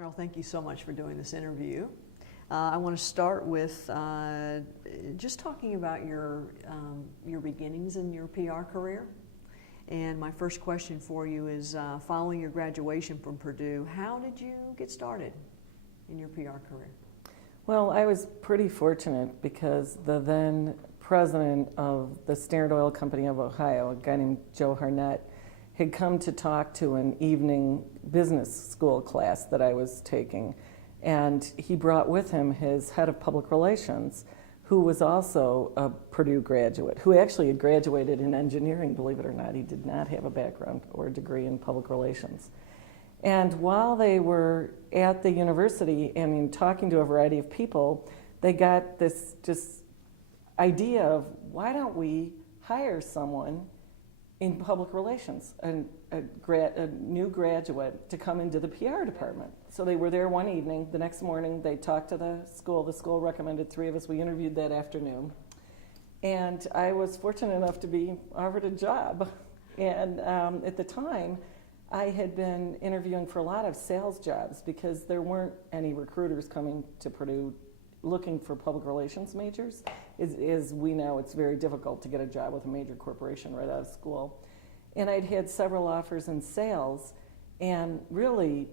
Maril, thank you so much for doing this interview. I want to start with just talking about your beginnings in your PR career. And my first question for you is, following your graduation from Purdue, how did you get started in your PR career? Well, I was pretty fortunate because the then president of the Standard Oil Company of Ohio, a guy named Joe Harnett, had come to talk to an evening business school class that I was taking. And he brought with him his head of public relations, who was also a Purdue graduate, who actually had graduated in engineering, believe it or not. He did not have a background or a degree in public relations. And while they were at the university and talking to a variety of people, they got this just idea of, why don't we hire someone in public relations, a new graduate, to come into the PR department. So they were there one evening. The next morning, they talked to the school. The school recommended 3 of us. We interviewed that afternoon. And I was fortunate enough to be offered a job. And at the time, I had been interviewing for a lot of sales jobs because there weren't any recruiters coming to Purdue looking for public relations majors. As we know, it's very difficult to get a job with a major corporation right out of school. And I'd had several offers in sales, and really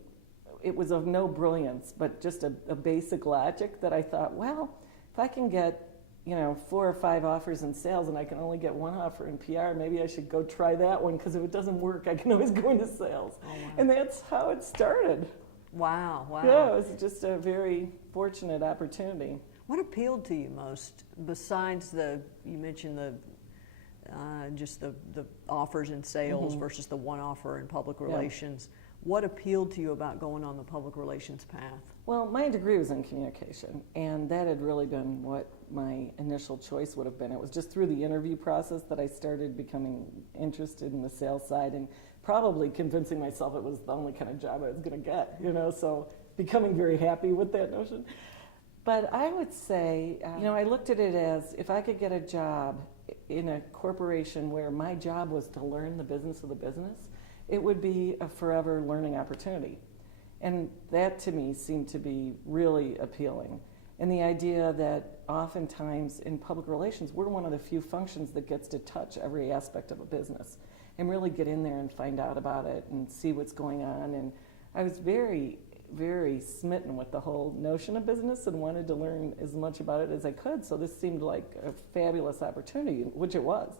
it was of no brilliance, but just a basic logic that I thought, well, if I can get 4 or 5 offers in sales and I can only get 1 offer in PR, maybe I should go try that one, because if it doesn't work, I can always go into sales. Oh, wow. And that's how it started. Wow, wow. Yeah, it was just a very fortunate opportunity. What appealed to you most, besides you mentioned just the offers in sales versus the 1 offer in public relations? Yeah. What appealed to you about going on the public relations path? Well, my degree was in communication, and that had really been what my initial choice would have been. It was just through the interview process that I started becoming interested in the sales side, and probably convincing myself it was the only kind of job I was going to get, so becoming very happy with that notion. But I would say, I looked at it as, if I could get a job in a corporation where my job was to learn the business of the business, it would be a forever learning opportunity. And that to me seemed to be really appealing. And the idea that oftentimes in public relations, we're one of the few functions that gets to touch every aspect of a business and really get in there and find out about it and see what's going on. And I was very, very smitten with the whole notion of business and wanted to learn as much about it as I could. So this seemed like a fabulous opportunity, which it was.